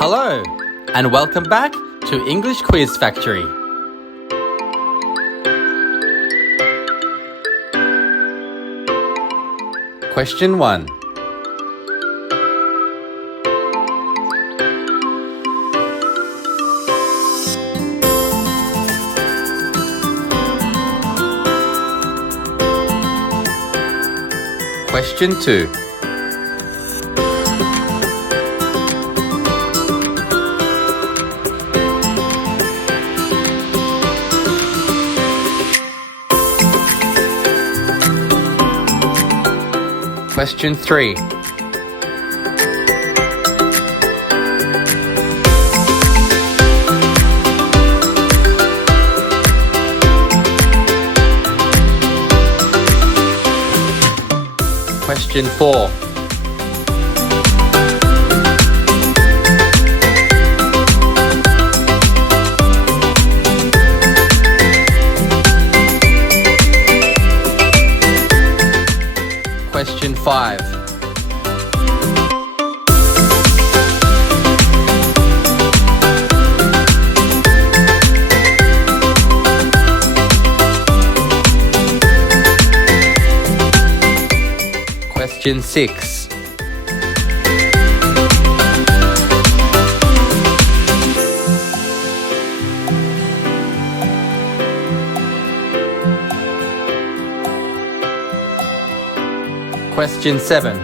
Hello, and welcome back to English Quiz Factory. Question 1. Question 2. Question 3. Question 4. Question 5. Question 6. Question 7.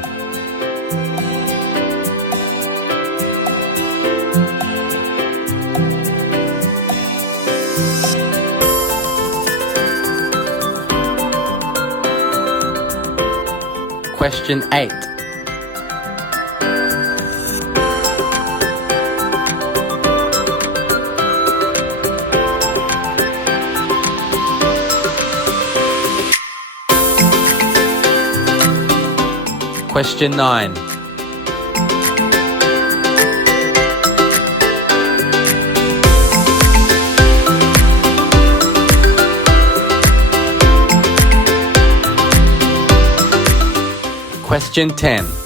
Question 8. Question 9. Question 10.